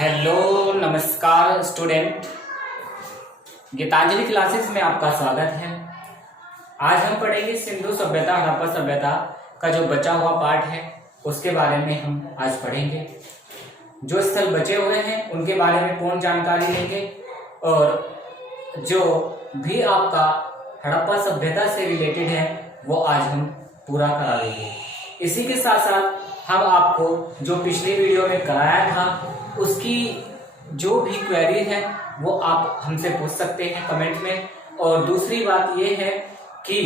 Hello नमस्कार student, Geetanjali classes में आपका स्वागत है। आज हम पढ़ेंगे सिंधु सभ्यता हड़प्पा सभ्यता का जो बचा हुआ पार्ट है उसके बारे में हम आज पढ़ेंगे। जो स्थल बचे हुए हैं उनके बारे में पूर्ण जानकारी लेंगे और जो भी आपका हड़प्पा सभ्यता से रिलेटेड है वो आज हम पूरा करा लेंगे। इसी के साथ साथ हम आपको जो पिछली वीडियो में कराया था उसकी जो भी क्वेरी है वो आप हमसे पूछ सकते हैं कमेंट में। और दूसरी बात ये है कि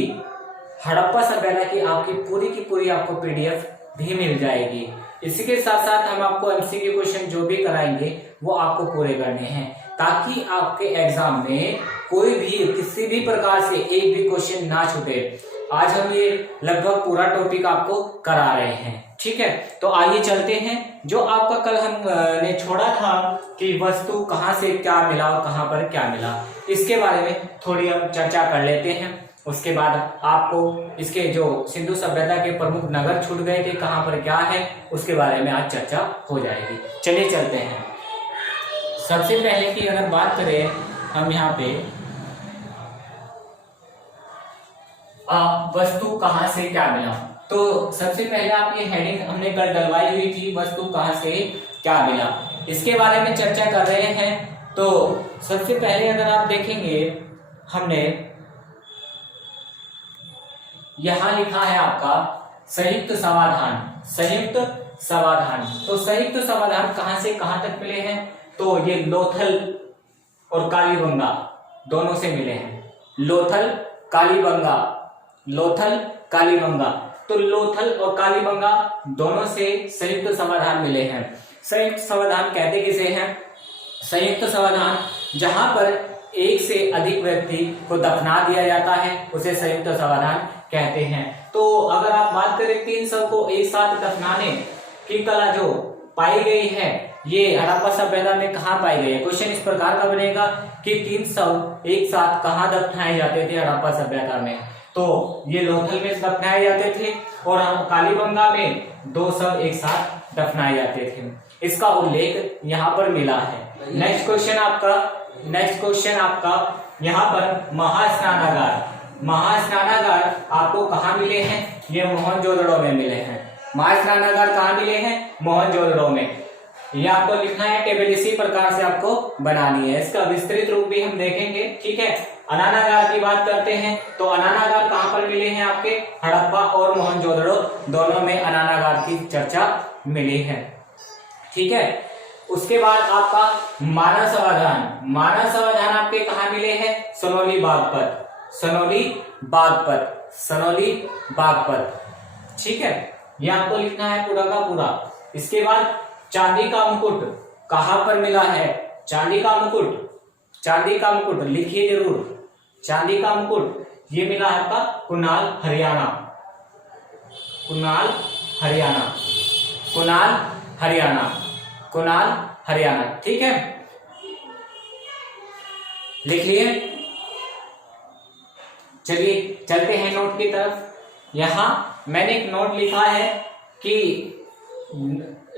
हड़प्पा सभ्यता की पूरी आपको पीडीएफ भी मिल जाएगी। इसी के साथ साथ हम आपको एमसीक्यू क्वेश्चन जो भी कराएंगे वो आपको पूरे करने हैं ताकि आपके एग्जाम में कोई भी किसी भी प्रकार से एक भी क्वेश्चन ना छूटे। आज हम ये लगभग पूरा टॉपिक आपको करा रहे हैं, ठीक है। तो आइए चलते हैं। जो आपका कल हमने छोड़ा था कि वस्तु कहाँ से क्या मिला और कहाँ पर क्या मिला, इसके बारे में थोड़ी हम चर्चा कर लेते हैं। उसके बाद आपको इसके जो सिंधु सभ्यता के प्रमुख नगर छूट गए थे कहाँ पर क्या है उसके बारे में आज चर्चा हो जाएगी। चलिए चलते हैं। सबसे पहले की अगर बात करें हम यहाँ पे वस्तु कहाँ से क्या मिला, तो सबसे पहले आप ये हेडिंग हमने कल डलवाई हुई थी, वस्तु कहाँ से क्या मिला, इसके बारे में चर्चा कर रहे हैं। तो सबसे पहले अगर आप देखेंगे हमने यहां लिखा है आपका संयुक्त समाधान। संयुक्त समाधान, तो संयुक्त समाधान कहां से कहां तक मिले हैं, तो ये लोथल और कालीबंगा दोनों से मिले हैं। लोथल कालीबंगा, लोथल कालीबंगा, तो लोथल और कालीबंगा दोनों से संयुक्त समाधान मिले हैं। संयुक्त समाधान कहते किसे हैं? संयुक्त समाधान जहां पर एक से अधिक व्यक्ति को दफना दिया जाता है उसे संयुक्त समाधान कहते हैं। तो अगर आप बात करें 3 शव को एक साथ दफनाने की कला जो पाई गई है ये हड़प्पा सभ्यता में कहाँ पाई गई है। क्वेश्चन इस प्रकार का बनेगा कि 3 शव एक साथ कहाँ दफनाए जाते थे हड़प्पा सभ्यता में, तो ये लोथल में दफनाए जाते थे और कालीबंगा में 2 शव एक साथ दफनाए जाते थे। इसका उल्लेख यहाँ पर मिला है। नेक्स्ट क्वेश्चन आपका यहाँ पर महास्नानागार। महास्नानागार आपको कहाँ मिले हैं? ये मोहनजोदड़ो में मिले हैं। महास्नानागार कहाँ मिले हैं? मोहनजोदड़ो में। ये आपको लिखना है, टेबल इसी प्रकार से आपको बनानी है। इसका विस्तृत रूप भी हम देखेंगे, ठीक है। अनानागार की बात करते हैं तो अनानागार कहाँ पर मिले हैं? आपके हड़प्पा और मोहनजोदड़ो दोनों में अनानागार की चर्चा मिली है, ठीक है। उसके बाद आपका मानव समाधान। मानव समाधान आपके कहाँ मिले हैं? सनोली बागपत, सनोली बागपत, सनोली बागपत, ठीक है। ये आपको लिखना है पूरा का पूरा। इसके बाद चांदी का मुकुट कहां पर मिला है? चांदी का मुकुट, चांदी का मुकुट लिखिए जरूर। चांदी का मुकुट ये मिला है आपका कुनाल हरियाणा, कुनाल हरियाणा, कुनाल हरियाणा, कुनाल हरियाणा, ठीक है। लिख लिए। चलिए चलते हैं नोट की तरफ। यहां मैंने एक नोट लिखा है कि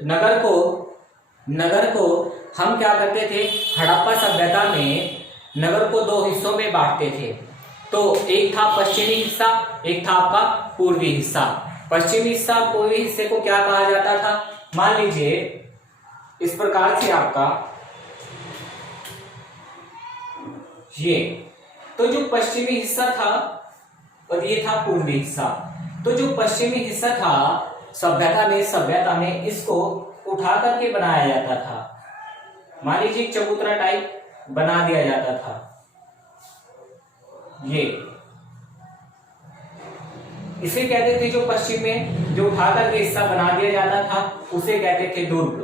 नगर को हम क्या करते थे हड़प्पा सभ्यता में, नगर को 2 हिस्सों में बांटते थे। तो एक था पश्चिमी हिस्सा, एक था आपका पूर्वी हिस्सा। पश्चिमी हिस्सा पूर्वी हिस्से को क्या कहा जाता था? मान लीजिए इस प्रकार से आपका ये, तो जो पश्चिमी हिस्सा था और ये था पूर्वी हिस्सा। तो जो पश्चिमी हिस्सा था सभ्यता में इसको उठा करके बनाया जाता था। मान लीजिए चबूतरा टाइप बना दिया जाता था। ये इसे कहते थे, जो पश्चिम में जो उठा करके हिस्सा बना दिया जाता था उसे कहते थे दुर्ग।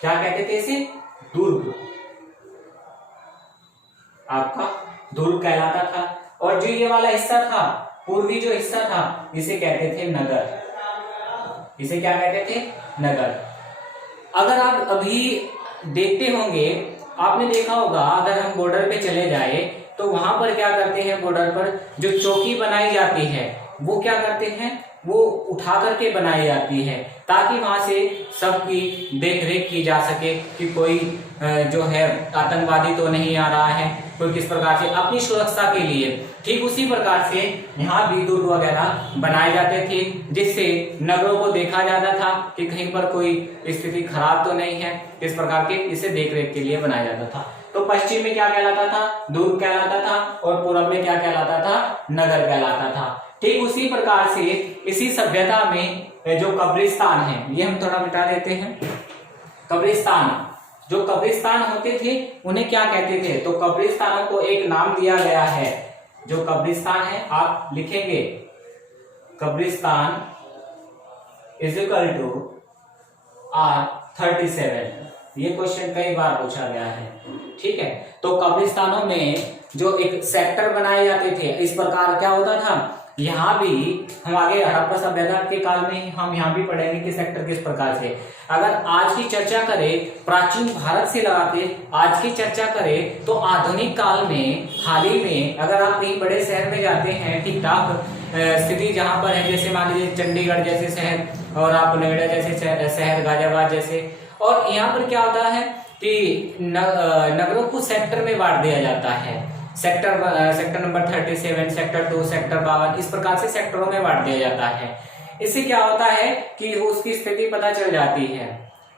क्या कहते थे इसे? दुर्ग, आपका दुर्ग कहलाता था। और जो ये वाला हिस्सा था पूर्वी जो हिस्सा था इसे कहते थे नगर। इसे क्या कहते थे? नगर। अगर आप अभी देखते होंगे, आपने देखा होगा अगर हम बॉर्डर पे चले जाए तो वहां पर क्या करते हैं, बॉर्डर पर जो चौकी बनाई जाती है वो क्या करते हैं? वो उठा करके बनाई जाती है, ताकि वहां से सबकी देख रेख की जा सके कि कोई जो है आतंकवादी तो नहीं आ रहा है, कोई किस प्रकार से अपनी सुरक्षा के लिए। ठीक उसी प्रकार से यहाँ भी दूत वगैरह बनाए जाते थे, जिससे नगरों को देखा जाता था कि कहीं पर कोई स्थिति खराब तो नहीं है, इस प्रकार के इसे देख रेख के लिए बनाया जाता था। तो पश्चिम में क्या कहलाता था? दूत कहलाता था, और पूर्व में क्या कहलाता था? नगर कहलाता था। ठीक उसी प्रकार से इसी सभ्यता में जो कब्रिस्तान है, ये हम थोड़ा मिटा देते हैं। कब्रिस्तान, जो कब्रिस्तान होते थे उन्हें क्या कहते थे? तो कब्रिस्तानों को एक नाम दिया गया है। जो कब्रिस्तान है आप लिखेंगे कब्रिस्तान इज इक्वल टू R37। ये क्वेश्चन कई बार पूछा गया है। ठीक है, तो कब्रिस्तानों में जो एक सेक्टर बनाए जाते थे, इस प्रकार क्या होता था, यहाँ भी हम आगे हड़प्पा सभ्यता के काल में हम यहाँ भी पढ़ेंगे कि सेक्टर किस प्रकार से। अगर आज की चर्चा करें प्राचीन भारत से लगाते आज की चर्चा करें तो आधुनिक काल में हाल ही में अगर आप कहीं बड़े शहर में जाते हैं, ठीक ठाक स्थिति जहाँ पर है, जैसे मान लीजिए चंडीगढ़ जैसे शहर, और आप नोएडा जैसे शहर, गाजियाबाद जैसे, और यहाँ पर क्या होता है कि नगरों को सेक्टर में बांट दिया जाता है। सेक्टर नंबर 37, सेक्टर 2, सेक्टर 52, इस प्रकार से सेक्टरों में बांट दिया जाता है। इससे क्या होता है कि उसकी स्थिति पता चल जाती है।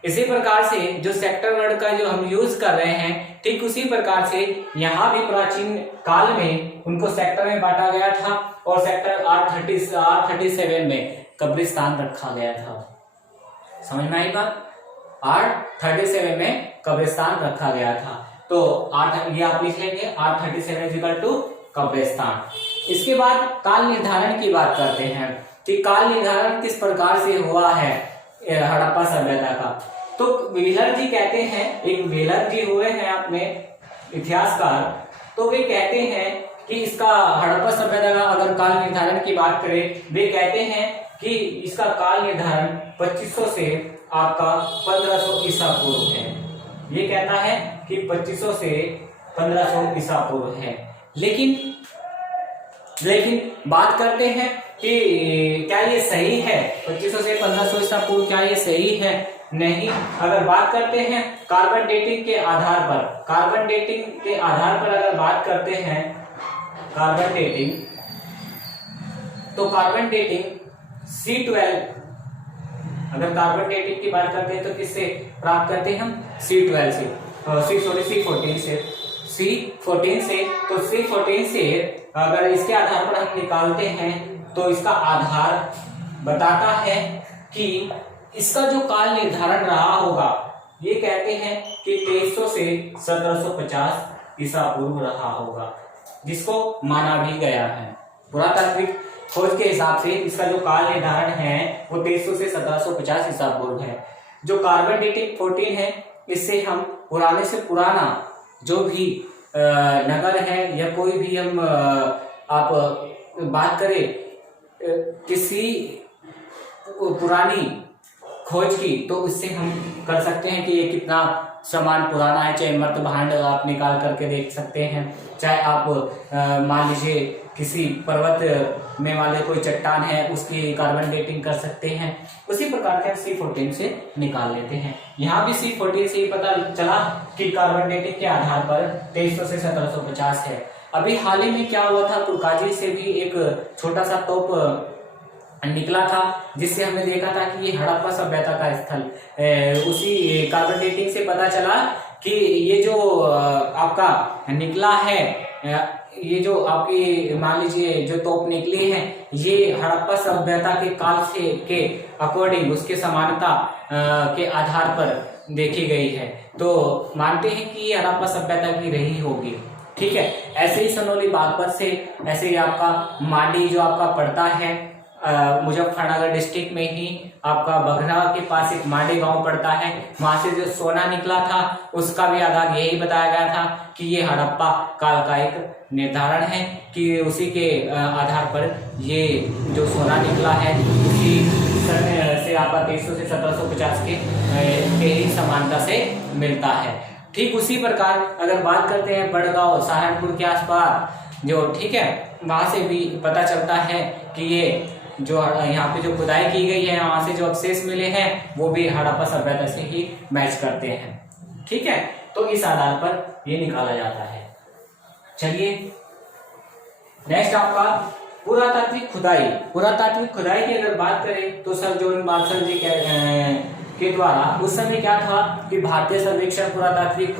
इसी प्रकार से जो सेक्टर वर्ड का जो हम यूज कर रहे हैं, ठीक उसी प्रकार से यहाँ भी प्राचीन काल में उनको सेक्टर में बांटा गया था, और सेक्टर R37 में कब्रिस्तान रखा गया था। समझ में आई बात? R37 में कब्रिस्तान रखा गया था। तो ये आप लिख लेंगे R37 कब्रिस्तान। इसके बाद काल निर्धारण की बात करते हैं कि काल निर्धारण किस प्रकार से हुआ है हड़प्पा सभ्यता का। तो व्हीलर जी कहते हैं, एक व्हीलर जी हुए हैं अपने इतिहासकार, तो वे कहते हैं कि इसका हड़प्पा सभ्यता का अगर काल निर्धारण की बात करें, वे कहते हैं कि इसका काल निर्धारण 2500 से आपका 1500 ईसा पूर्व है। ये कहता है कि 2500 से 1500 ईसा पूर्व है। लेकिन बात करते हैं कि क्या ये सही है? 2500 से 1500 ईसा पूर्व क्या ये सही है? नहीं। अगर बात करते हैं कार्बन डेटिंग के आधार पर, कार्बन डेटिंग के आधार पर अगर बात करते हैं कार्बन डेटिंग, तो कार्बन डेटिंग C12, अगर कार्बन डेटिंग की बात करते हैं तो किससे प्राप्त करते हैं हम? C12 से, C14 से, C14 से। तो C14 से अगर इसके आधार पर हम निकालते हैं तो इसका आधार बताता है कि इसका जो काल निर्धारण रहा होगा, ये कहते हैं कि 2300 से 1750 ईसा पूर्व रहा होगा, जिसको माना भी गया है। पुरातात्विक खोज के हिसाब से इसका जो काल निर्धारण है वो 2300 से 1750 ईसा पूर्व है। जो कार्बन डेटिंग 14 है, इससे हम पुराने से पुराना जो भी नगर है या कोई भी हम आप बात करें किसी पुरानी खोज की, तो इससे हम कर सकते हैं कि ये कितना सामान पुराना है। चाहे मर्द भांड आप निकाल करके देख सकते हैं, चाहे आप मान लीजिए किसी पर्वत में वाले कोई चट्टान है उसकी कार्बन डेटिंग कर सकते हैं। उसी प्रकार के C14 से निकाल लेते हैं। यहाँ भी C14 से ही पता चला कि कार्बन डेटिंग के आधार पर 2300 से 1750 है। अभी हाल ही में क्या हुआ था, पुरकाजी से भी एक छोटा सा तोप निकला था, जिससे हमने देखा था कि ये हड़प्पा सभ्यता का स्थल। उसी कार्बन डेटिंग से पता चला कि ये जो आपका निकला है, ये जो आपकी मान लीजिए जो तोप निकली है, ये हड़प्पा सभ्यता के काल से के अकॉर्डिंग उसके समानता के आधार पर देखी गई है। तो मानते हैं कि ये हड़प्पा सभ्यता की रही होगी। ठीक है, ऐसे ही सनोली बागपत से, ऐसे ही आपका मांडी जो आपका पड़ता है मुजफ्फरनगर डिस्ट्रिक्ट में ही, आपका बघरा के पास एक मांडी गांव पड़ता है, वहां से जो सोना निकला था उसका भी आधार यही बताया गया था कि ये हड़प्पा काल का एक निर्धारण है, कि उसी के आधार पर ये जो सोना निकला है उसी से आपका 2300 से 1750 के ही समानता से मिलता है। ठीक उसी प्रकार अगर बात करते हैं बड़गांव सहारनपुर के आसपास जो, ठीक है, वहां से भी पता चलता है कि ये जो यहाँ पे जो खुदाई की गई है वहां से जो अवशेष मिले हैं वो भी हड़प्पा सभ्यता से ही मैच करते हैं। ठीक है, तो इस आधार पर ये निकाला जाता है। चलिए नेक्स्ट आपका पुरातात्विक खुदाई। पुरातात्विक खुदाई की अगर बात करें तो सर जॉन मार्शल जी के द्वारा उस समय क्या था कि भारतीय सर्वेक्षण पुरातात्विक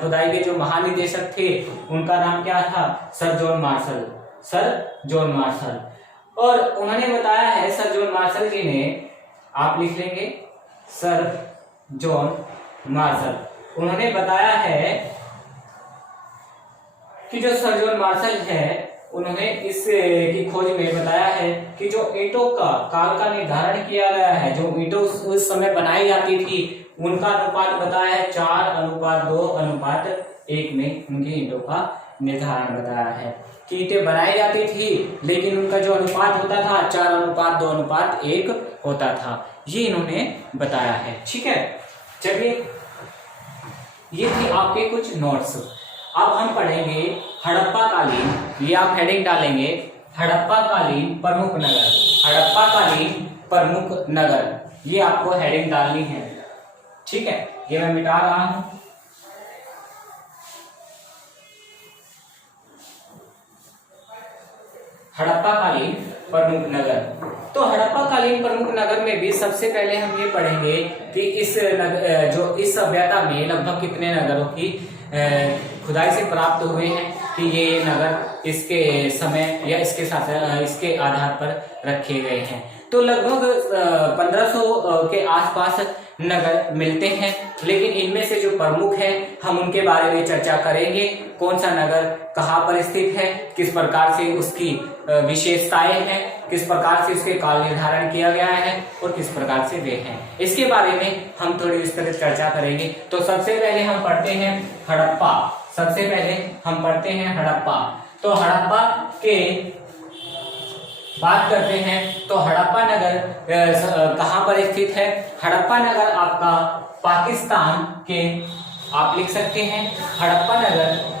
खुदाई के जो महानिदेशक थे उनका नाम क्या था, sir John Marshall. Sir John Marshall. और उन्होंने बताया है, सर जॉन मार्शल जी ने, आप लिख लेंगे सर जॉन मार्शल, उन्होंने बताया है कि जो सर जॉन मार्शल है उन्होंने इस की खोज में बताया है कि जो ईंटों का काल का निर्धारण किया गया है, जो ईंटों उस समय बनाई जाती थी उनका अनुपात बताया है 4:2:1 में उनकी ईंटों का निर्धारण बताया है कि ईंटें बनाई जाती थी लेकिन उनका जो अनुपात होता था 4:2:1 होता था। ये इन्होंने बताया है। ठीक है, चलिए ये थे आपके कुछ नोट्स। अब हम पढ़ेंगे हड़प्पा कालीन, ये आप हेडिंग डालेंगे हड़प्पा कालीन प्रमुख नगर। हड़प्पा कालीन प्रमुख नगर, ये आपको हेडिंग डालनी है। ठीक है, ये मैं मिटा रहा हूं। हड़प्पा कालीन प्रमुख नगर। तो हड़प्पा कालीन प्रमुख नगर में भी सबसे पहले हम ये पढ़ेंगे कि इस सभ्यता में लगभग कितने नगरों की खुदाई से प्राप्त हुए हैं कि ये नगर इसके समय या इसके आधार पर रखे गए हैं। तो लगभग 1500 के आसपास नगर मिलते हैं, लेकिन इनमें से जो प्रमुख है हम उनके बारे में चर्चा करेंगे। कौन सा नगर कहाँ पर स्थित है, किस प्रकार से उसकी विशेषताएं हैं, किस प्रकार से उसके काल निर्धारण किया गया है और किस प्रकार से वे हैं, इसके बारे में हम थोड़ी विस्तृत चर्चा करेंगे। तो सबसे पहले हम पढ़ते हैं हड़प्पा। सबसे पहले हम पढ़ते हैं हड़प्पा। तो हड़प्पा के बात करते हैं तो हड़प्पा नगर कहाँ पर स्थित है। हड़प्पा नगर आपका पाकिस्तान के, आप लिख सकते हैं हड़प्पा नगर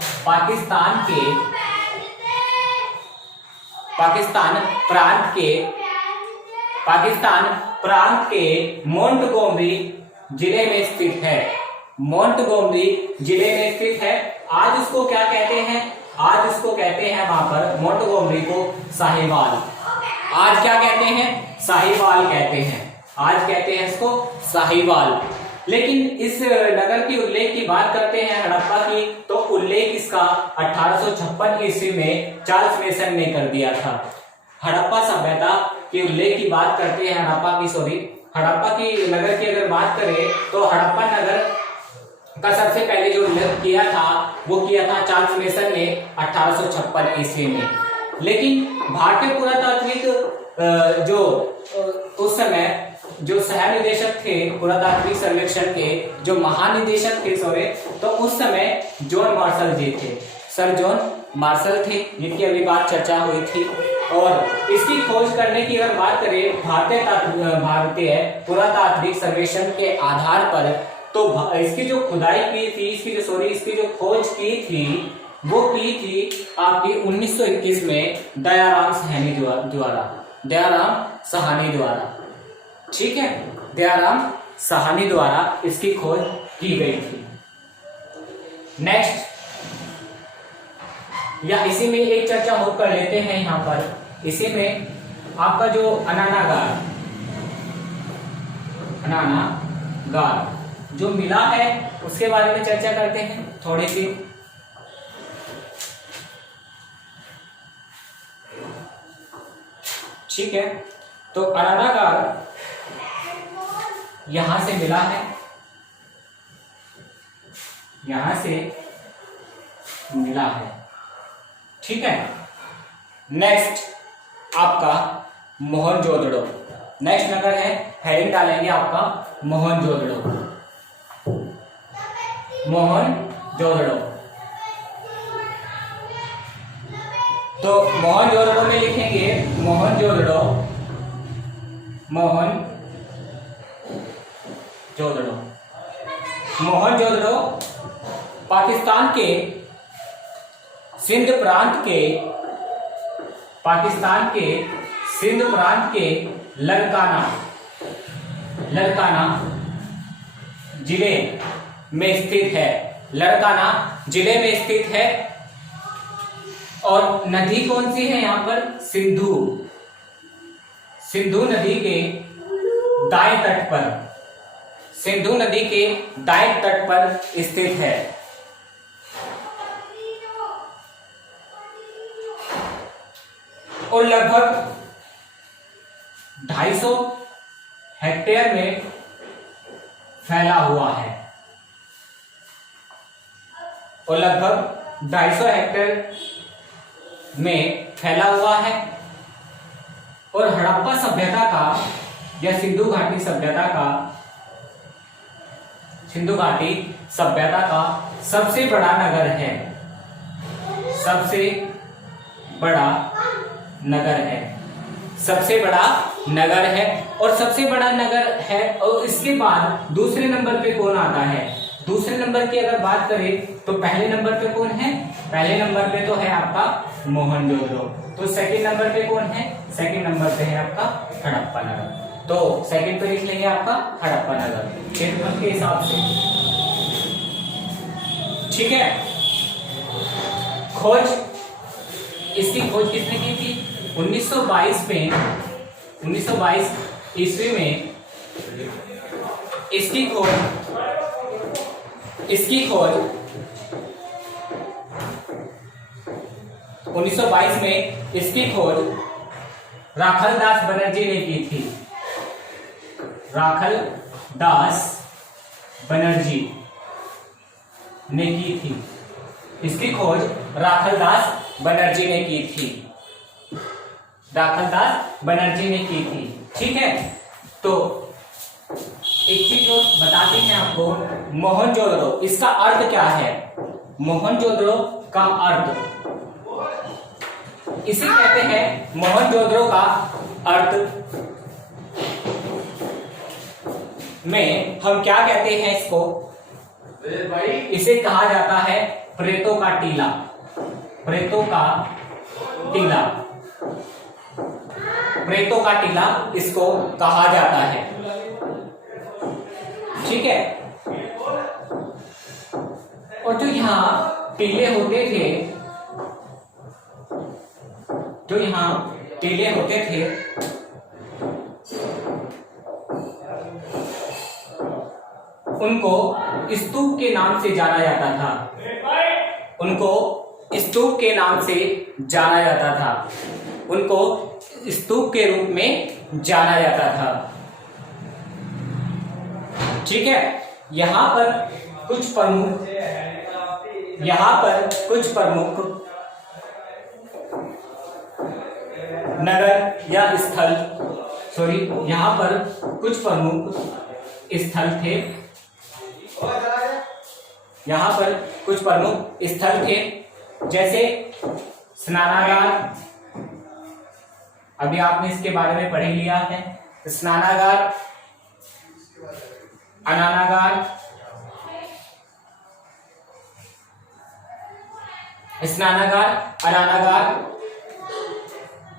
पाकिस्तान प्रांत के मोंटगोमरी जिले में स्थित है। मोंटगोमरी जिले में स्थित है। आज उसको क्या कहते हैं, आज उसको कहते हैं वहां पर मोंटगोमरी को साहिवाल। आज क्या कहते हैं, साहिवाल कहते हैं। आज कहते हैं इसको साहिवाल। लेकिन इस नगर की उल्लेख की बात करते हैं हड़प्पा की, तो उल्लेख इसका 1856 ईस्वी में चार्ल्स मेसन ने कर दिया था। हड़प्पा सभ्यता की उल्लेख की बात करते हैं हड़प्पा की नगर की अगर बात करें तो हड़प्पा नगर का सबसे पहले जो उल्लेख किया था वो किया था चार्ल्स मेसन ने 1856 ईस्वी में। लेकिन भारतीय पुरातात्विक जो उस समय जो सह निदेशक थे पुरातात्विक सर्वेक्षण के, जो महानिदेशक थे तो उस समय जॉन मार्शल जी थे, सर जॉन मार्शल थे, जिनकी अभी बात चर्चा हुई थी। और इसकी खोज करने की अगर बात करें भारतीय पुरातात्विक सर्वेक्षण के आधार पर, तो इसकी जो खुदाई की थी, इसकी जो खोज की थी वो की थी आपकी 1921 में दयाराम साहनी द्वारा। ठीक है, दयाराम साहनी द्वारा इसकी खोज की गई थी। नेक्स्ट, या इसी में एक चर्चा और कर लेते हैं यहाँ पर। इसी में आपका जो अनानागार जो मिला है उसके बारे में चर्चा करते हैं थोड़ी सी। ठीक है, तो अनानागार यहां से मिला है, यहां से मिला है। ठीक है, नेक्स्ट आपका मोहनजोदड़ो। नेक्स्ट नगर है, हेडिंग डालेंगे आपका मोहनजोदड़ो। तो मोहनजोदड़ो में लिखेंगे मोहनजोदड़ो पाकिस्तान के सिंध प्रांत के लड़काना जिले में स्थित है। लड़काना जिले में स्थित है। और नदी कौन सी है यहाँ पर? सिंधु। सिंधु नदी के दाएं तट पर, सिंधु नदी के दाएं तट पर स्थित है। और लगभग 250 हेक्टेयर में फैला हुआ है। और लगभग 250 हेक्टेयर में फैला हुआ है। और हड़प्पा सभ्यता का या सिंधु घाटी सभ्यता का सबसे बड़ा नगर है। सबसे बड़ा नगर है। और सबसे बड़ा नगर है। और इसके बाद दूसरे नंबर पे कौन आता है? दूसरे नंबर की अगर बात करें तो पहले नंबर पे कौन है? पहले नंबर पे तो है आपका मोहनजोदड़ो। तो सेकंड नंबर पे कौन है? सेकंड नंबर पे है आपका हड़प्पा नगर। तो सेकंड पे लिख लेंगे आपका हड़प्पा नगर क्षेत्रफल के हिसाब से। ठीक है। इसकी खोज किसने की थी? 1922 में, 1922 ईस्वी में इसकी खोज 1922 में इसकी खोज राखलदास बनर्जी ने की थी। राखलदास बनर्जी ने की थी। इसकी खोज राखलदास बनर्जी ने की थी। राखलदास बनर्जी ने की थी। ठीक है। तो एक चीज और बताते हैं आपको, मोहनजोदड़ो, इसका अर्थ क्या है? मोहनजोदड़ो का अर्थ, इसे कहते हैं मोहनजोदड़ो का अर्थ में हम क्या कहते हैं इसको? इसे कहा जाता है प्रेतों का टीला। प्रेतों का टीला, प्रेतों का टीला इसको कहा जाता है। ठीक है। और जो यहाँ टीले होते थे, उनको स्तूप के नाम से जाना जाता था। उनको स्तूप के नाम से जाना जाता था। उनको स्तूप के रूप में जाना जाता था। ठीक है। यहाँ पर कुछ प्रमुख नगर या स्थल, यहाँ पर कुछ प्रमुख स्थल थे। यहाँ पर कुछ प्रमुख स्थल थे, जैसे स्नानागार, अभी आपने इसके बारे में पढ़ लिया है। स्नानागार, अनानागार,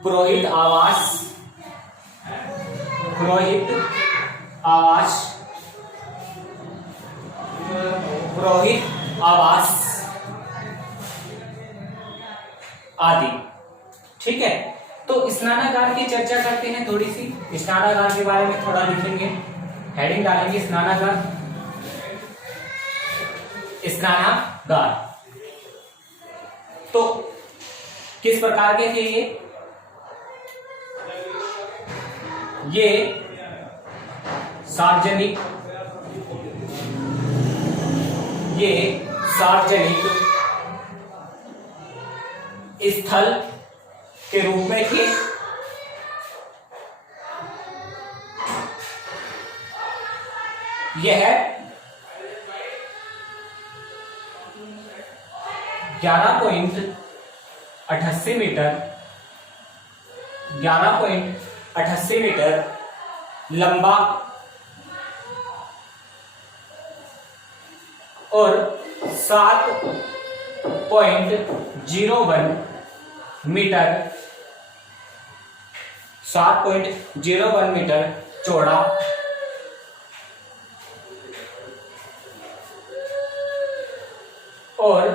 पुरोहित आवास आदि। ठीक है। तो स्नानागार की चर्चा करते हैं थोड़ी सी। स्नानागार के बारे में थोड़ा लिखेंगे, हेडिंग डालेंगे स्नानागार। तो किस प्रकार के थे ये सार्वजनिक स्थल के रूप में थे। यह 11.88 मीटर लंबा और 7.01 मीटर 7.01 मीटर चौड़ा और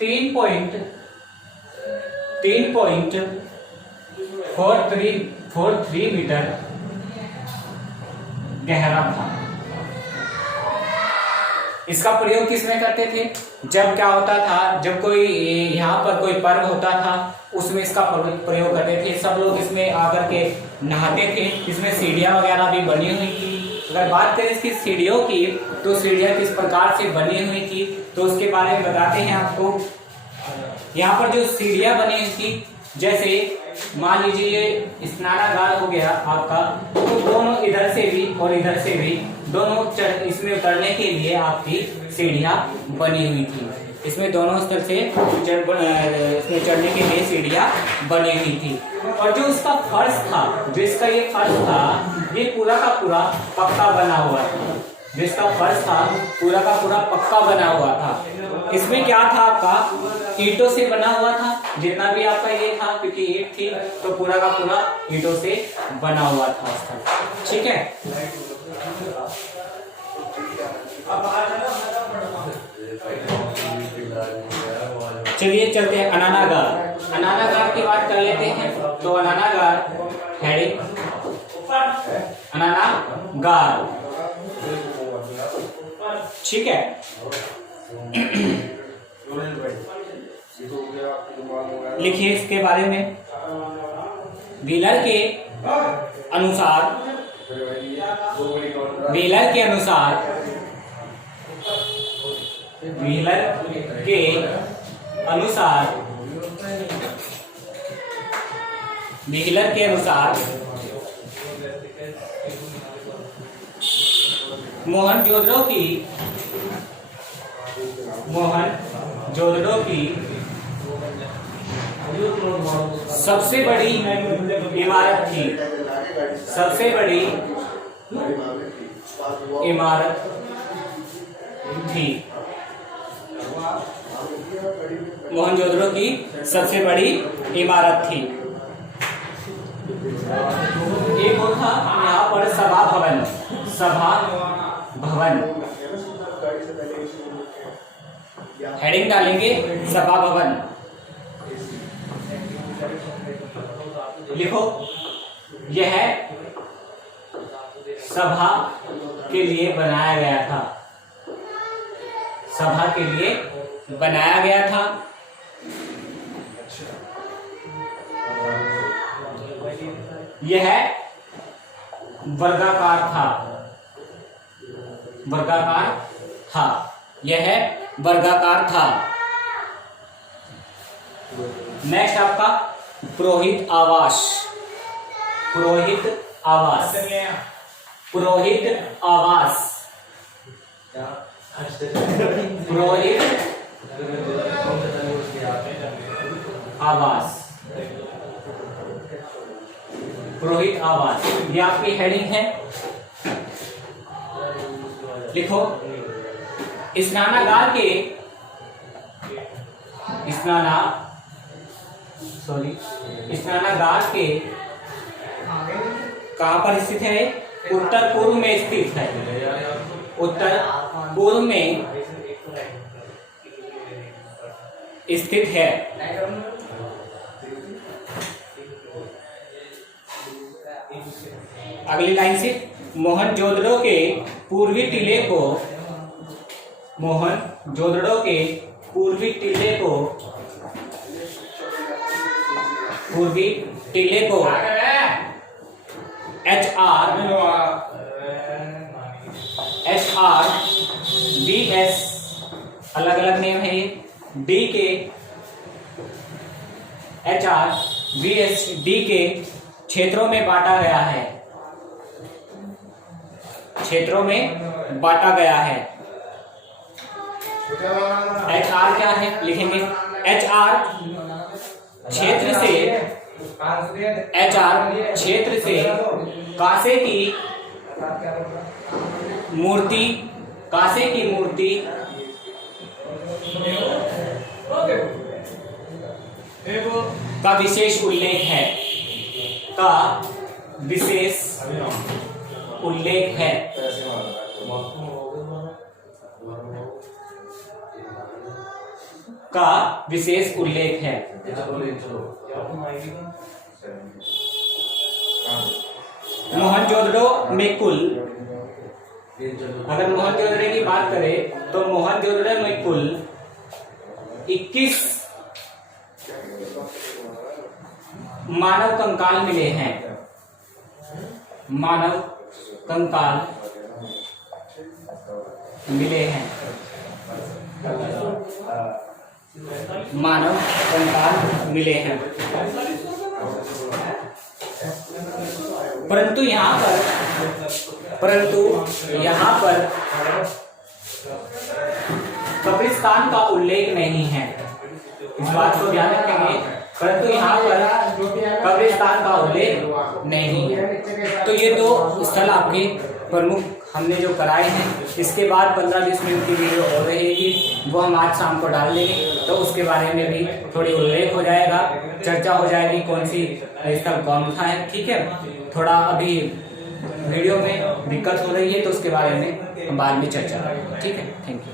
3.43 मीटर गहरा था। इसका प्रयोग किसमें करते थे? जब क्या होता था, जब कोई यहाँ पर कोई पर्व होता था उसमें इसका प्रयोग करते थे। सब लोग इसमें आकर के नहाते थे। इसमें सीढ़ियाँ वगैरह भी बनी हुई थी। अगर बात करें इसकी सीढ़ियों की, तो सीढ़ियाँ किस प्रकार से बनी हुई थी तो उसके बारे में बताते हैं आपको। यहाँ पर जो सीढ़ियाँ बनी हुई थी, जैसे मान लीजिए ये स्नानागार हो गया आपका, तो दोनों इधर से भी और इधर से भी दोनों इसमें उतरने के लिए आपकी सीढ़ियाँ बनी हुई थी। इसमें दोनों स्तर से इसमें चढ़ने के लिए सीढ़ियाँ बनी हुई थी। और जो उसका फर्श था, जो इसका ये फर्श था, ये पूरा का पूरा पक्का बना हुआ था। जिसका फर्श था पूरा का पूरा पक्का बना हुआ था। इसमें क्या था आपका, ईंटों से बना हुआ था। जितना भी आपका ये था, क्योंकि ईंट थी तो पूरा का पूरा ईंटों से बना हुआ था स्थल। ठीक है, चलिए चलते हैं अनानागार। अनानागार की बात कर लेते हैं। तो अनानागार हेडिंग, अनानागार, ठीक है। लिखिए इसके बारे में। व्हीलर के अनुसार व्हीलर के अनुसार मोहनजोदड़ो की सबसे बड़ी इमारत थी। मोहनजोदड़ो की सबसे बड़ी इमारत थी। एक और था यहाँ पर सभा भवन। हेडिंग डालेंगे सभा भवन। लिखो, यह सभा के लिए बनाया गया था। सभा के लिए बनाया गया था। यह वर्गाकार था। यह वर्गाकार था। नेक्स्ट आपका पुरोहित आवास। ये आपकी हेडिंग है। लिखो, स्नानागार के कहां पर स्थित है? उत्तर पूर्व में स्थित है। उत्तर पूर्व में स्थित है। अगली लाइन से, मोहनजोदड़ो के पूर्वी टीले को HRBS, अलग अलग नेम है ये, डी के HRBS के क्षेत्रों में बांटा गया है। HR क्या है? लिखेंगे HR क्षेत्र से कांसे की मूर्ति का विशेष उल्लेख है। विशेष उल्लेख है। का विशेष उल्लेख है। मोहनजोदड़ो में कुल, अगर मोहनजोदड़ो की बात करें तो मोहनजोदड़ो में कुल 21 मानव कंकाल मिले हैं। मानव कंकाल मिले हैं। मानव कंकाल मिले हैं। परंतु यहाँ पर कब्रिस्तान का उल्लेख नहीं है। इस बात को ध्यान रखेंगे। परंतु यहाँ पर कब्रिस्तान का उल्लेख नहीं है। तो ये दो स्थल आपके प्रमुख हमने जो कराए हैं। इसके बाद 15-20 मिनट की वीडियो हो रहेगी, वो हम आज शाम को डाल देंगे। तो उसके बारे में भी थोड़ी उल्लेख हो जाएगा, चर्चा हो जाएगी कौन सी स्थल कौन सा है। ठीक है, थोड़ा अभी वीडियो में दिक्कत हो रही है तो उसके बारे में हम बाद में चर्चा करेंगे। ठीक है, थैंक यू।